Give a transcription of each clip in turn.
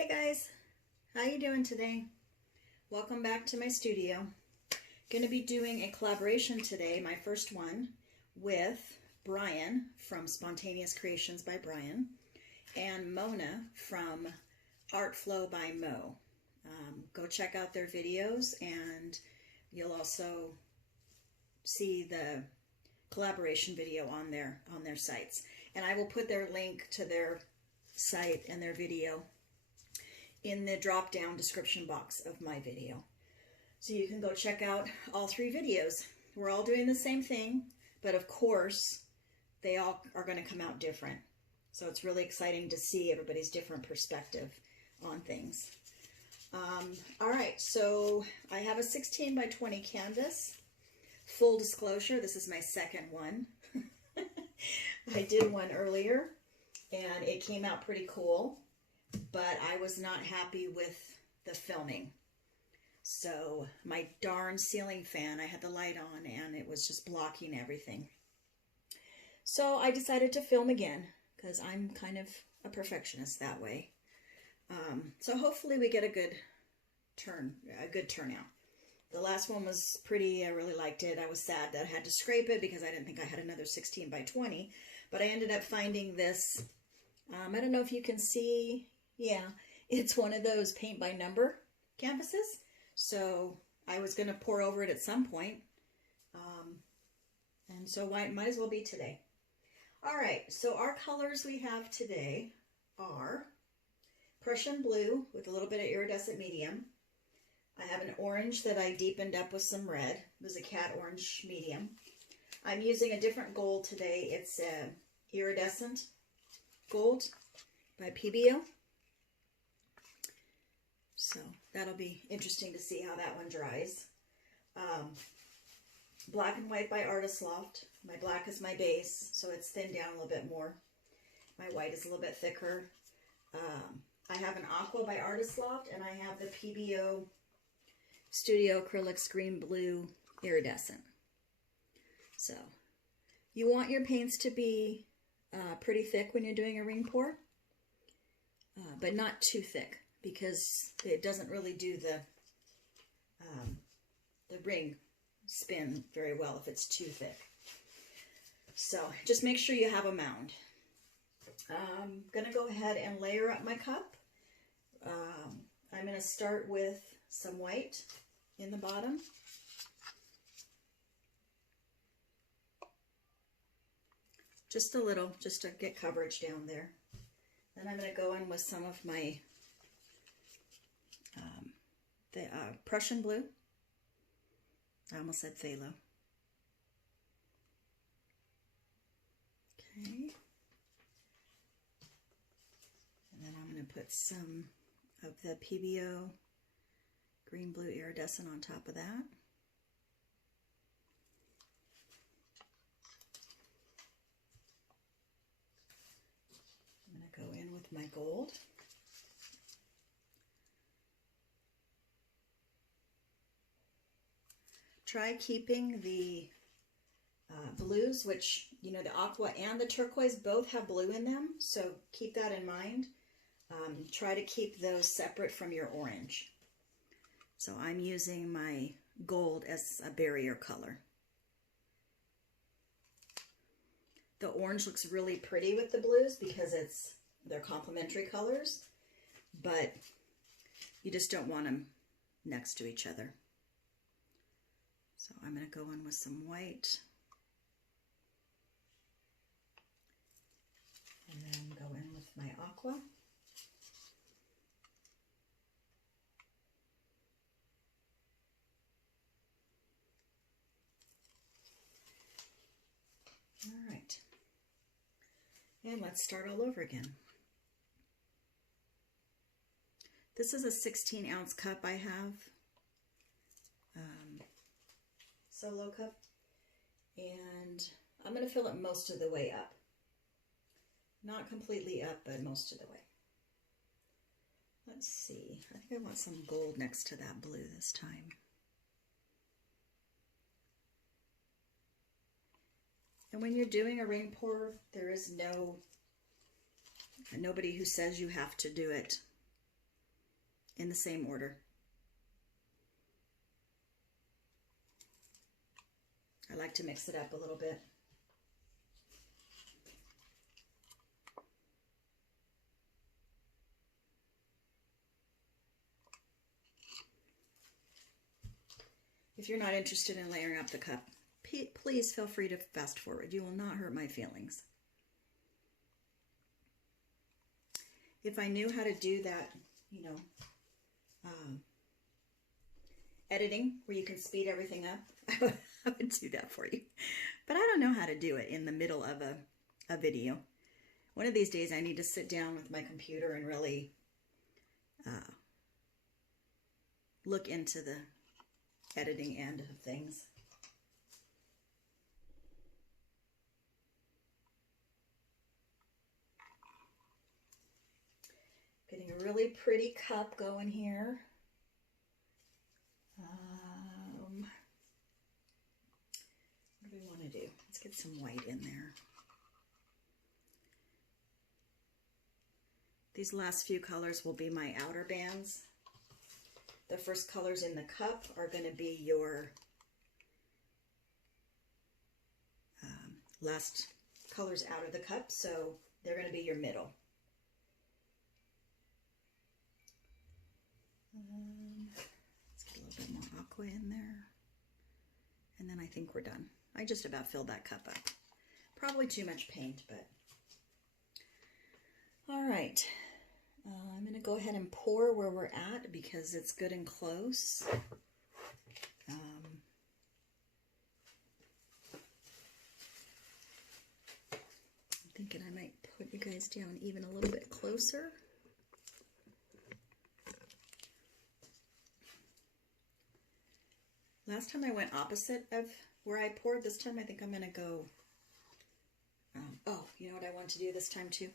Hey guys, how you doing today? Welcome back to my studio. Going to be doing a collaboration today, my first one, with Bryan from Spontaneous Creations by Bryan and Mona from Art Flow by Mo. Go check out their videos and you'll also see the collaboration video on their sites. And I will put their link to their site and their video in the drop down description box of my video. So you can go check out all three videos. We're all doing the same thing, but of course they all are going to come out different. So it's really exciting to see everybody's different perspective on things. All right, so I have a 16 by 20 canvas. Full disclosure, this is my second one. I did one earlier and it came out pretty cool, but I was not happy with the filming. So my darn ceiling fan, I had the light on and it was just blocking everything. So I decided to film again because I'm kind of a perfectionist that way. So hopefully we get a good turnout. The last one was pretty, I really liked it. I was sad that I had to scrape it because I didn't think I had another 16 by 20, but I ended up finding this. I don't know if you can see, yeah, it's one of those paint by number canvases. So I was going to pour over it at some point. And so might as well be today. All right, so our colors we have today are Prussian blue with a little bit of iridescent medium. I have an orange that I deepened up with some red. It was a cat orange medium. I'm using a different gold today. It's a iridescent gold by Pebeo. So that'll be interesting to see how that one dries. Black and white by Artist Loft. My black is my base, so it's thinned down a little bit more. My white is a little bit thicker. I have an Aqua by Artist Loft, and I have the Pebeo Studio Acrylics Green Blue Iridescent. So you want your paints to be pretty thick when you're doing a ring pour, but not too thick because it doesn't really do the ring spin very well if it's too thick. So just make sure you have a mound. I'm going to go ahead and layer up my cup. I'm going to start with some white in the bottom. Just a little, just to get coverage down there. Then I'm going to go in with some of my Prussian blue. I almost said phthalo. Okay. And then I'm going to put some of the Pebeo green blue iridescent on top of that. I'm going to go in with my gold. Try keeping the blues, which, you know, the aqua and the turquoise both have blue in them, so keep that in mind. Try to keep those separate from your orange. So I'm using my gold as a barrier color. The orange looks really pretty with the blues because they're complementary colors, but you just don't want them next to each other. So I'm going to go in with some white and then go in with my aqua. All right, and let's start all over again. This is a 16-ounce cup I have, solo cup, and I'm going to fill it most of the way up. Not completely up, but most of the way. Let's see, I think I want some gold next to that blue this time. And when you're doing a ring pour, there is nobody who says you have to do it in the same order. I like to mix it up a little bit. If you're not interested in layering up the cup, please feel free to fast forward. You will not hurt my feelings. If I knew how to do that, you know, editing where you can speed everything up, I would do that for you. But I don't know how to do it in the middle of a video. One of these days I need to sit down with my computer and really look into the editing end of things. Getting a really pretty cup going here. What do we want to do? Let's get some white in there. These last few colors will be my outer bands. The first colors in the cup are going to be your last colors out of the cup, so they're going to be your middle. Let's get a little bit more aqua in there. And then I think we're done. I just about filled that cup up. Probably too much paint, but... All right. I'm going to go ahead and pour where we're at because it's good and close. I'm thinking I might put you guys down even a little bit closer. Last time I went opposite of where I poured. This time I think I'm going to go... oh, you know what I want to do this time too?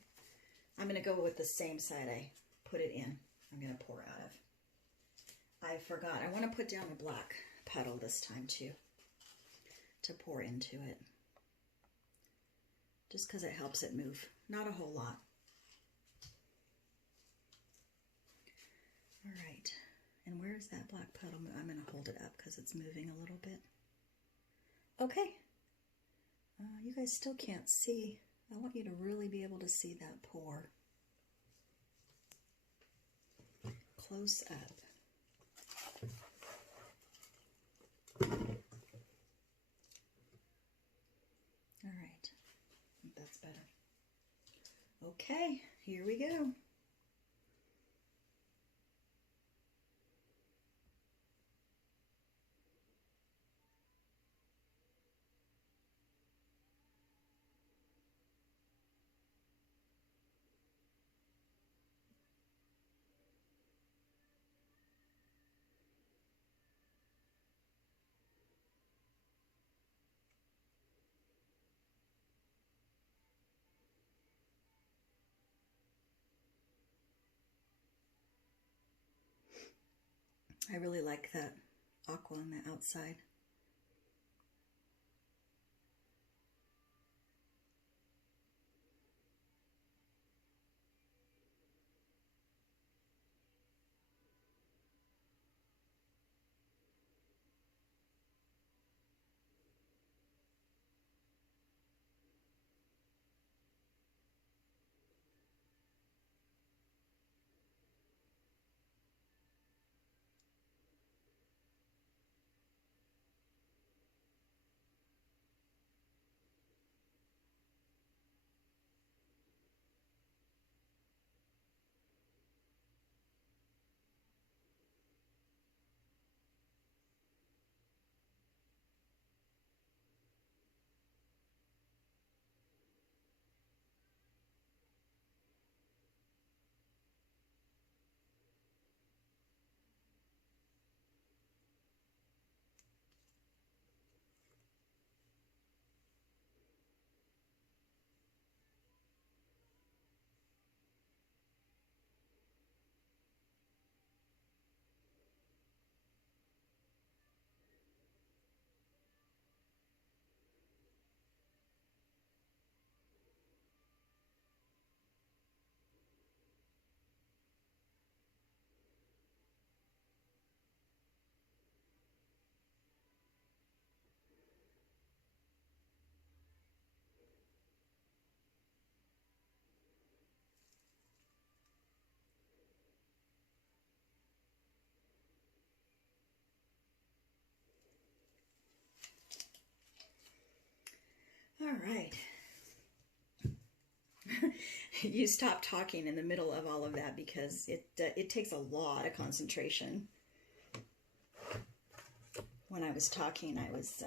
I'm going to go with the same side I put it in. I'm going to pour out of. I forgot. I want to put down a black petal this time too to pour into it. Just because it helps it move. Not a whole lot. All right. And where's that black petal? I'm going to hold it up because it's moving a little bit. Okay. You guys still can't see. I want you to really be able to see that pour. Close up. All right. I think that's better. Okay, here we go. I really like that aqua on the outside. All right. You stop talking in the middle of all of that because it takes a lot of concentration. When I was talking, I was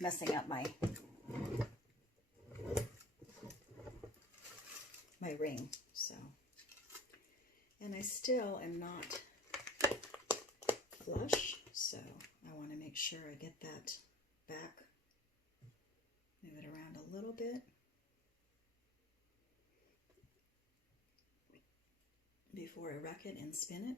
messing up my ring, so, and I still am not flush, so I want to make sure I get that back. Move it around a little bit before I wreck it and spin it.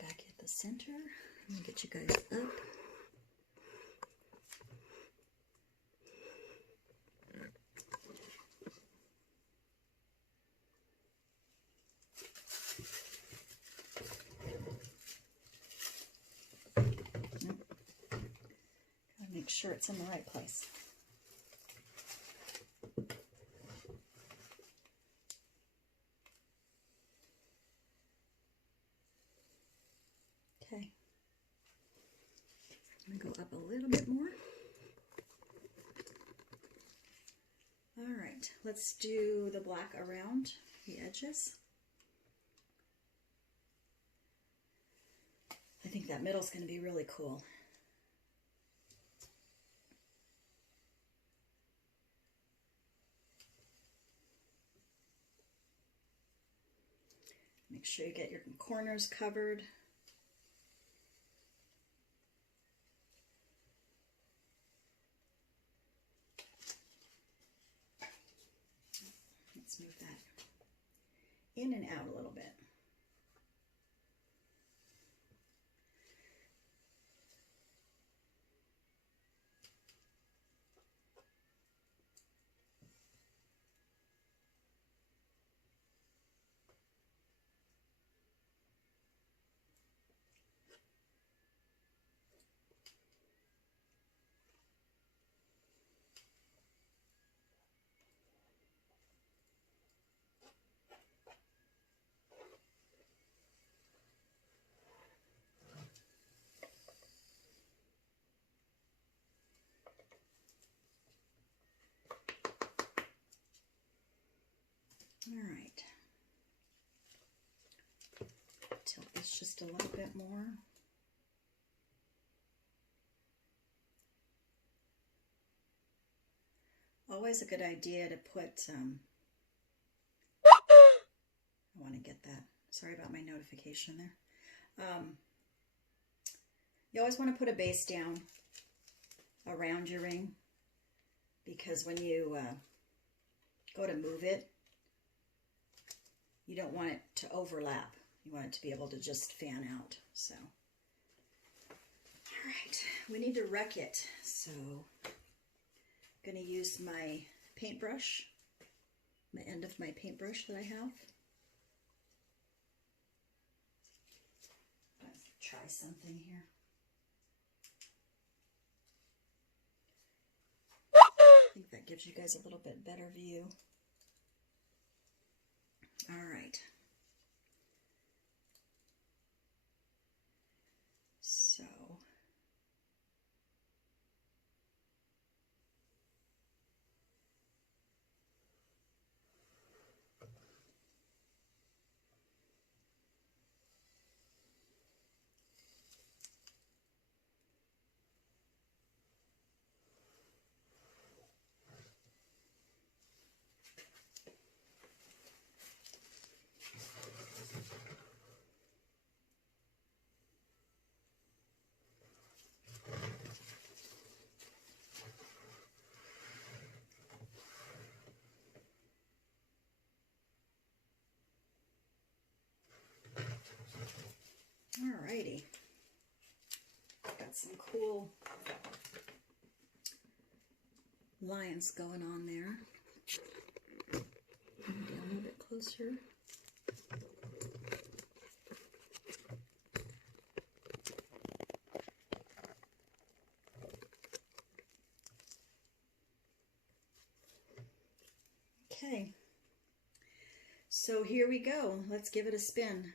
Back at the center. Let me get you guys up. Gotta make sure it's in the right place. Okay, I'm going to go up a little bit more. All right, let's do the black around the edges. I think that middle's going to be really cool. Make sure you get your corners covered. Let's move that in and out a little bit. All right, tilt this just a little bit more. Always a good idea to put, I want to get that, sorry about my notification there. You always want to put a base down around your ring, because when you go to move it, you don't want it to overlap. You want it to be able to just fan out. So, all right, we need to wreck it. So, I'm going to use my paintbrush, the end of my paintbrush that I have. Let's try something here. I think that gives you guys a little bit better view. All right. So, alrighty, got some cool lines going on there. Down a little bit closer. Okay, so here we go. Let's give it a spin.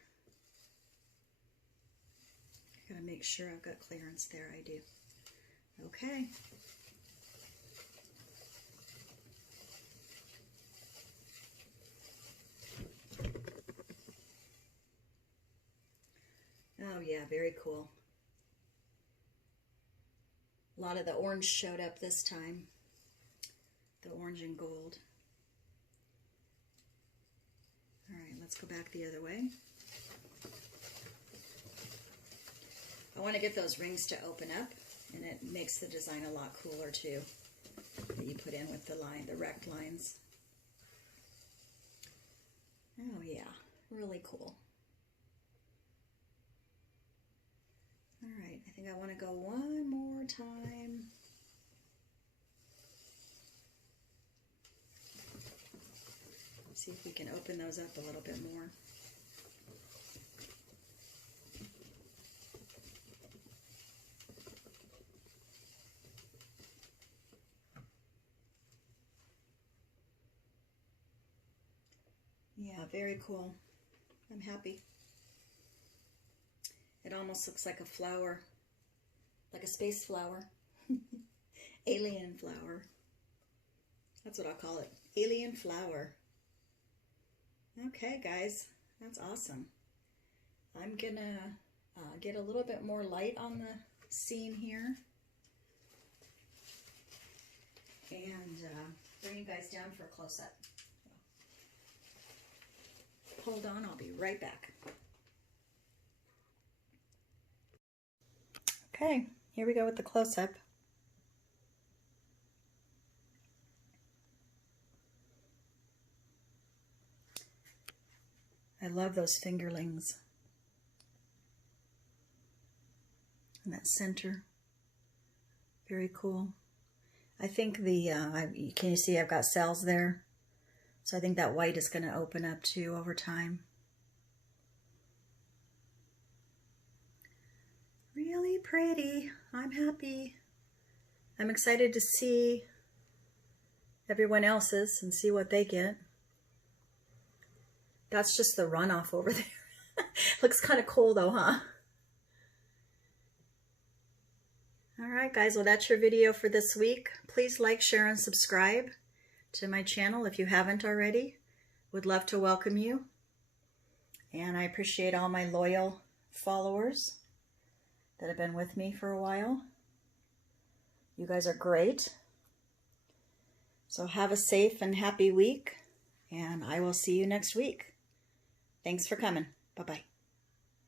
I gotta make sure I've got clearance there. I do. Okay. Oh yeah, very cool. A lot of the orange showed up this time. The orange and gold. All right, let's go back the other way. I want to get those rings to open up, and it makes the design a lot cooler too, that you put in with the line, the rect lines. Oh yeah, really cool. All right, I think I want to go one more time. See if we can open those up a little bit more. Yeah, very cool. I'm happy. It almost looks like a flower, like a space flower. Alien flower. That's what I'll call it. Alien flower. Okay, guys, that's awesome. I'm gonna get a little bit more light on the scene here and bring you guys down for a close-up. Hold on, I'll be right back. Okay, here we go with the close-up. I love those fingerlings. And that center, very cool. I think the, can you see I've got cells there? So I think that white is going to open up too over time. Really pretty. I'm happy. I'm excited to see everyone else's and see what they get. That's just the runoff over there. Looks kind of cool though, huh? All right, guys. Well, that's your video for this week. Please like, share, and subscribe to my channel if you haven't already. Would love to welcome you. And I appreciate all my loyal followers that have been with me for a while. You guys are great. So have a safe and happy week, and I will see you next week. Thanks for coming. Bye-bye.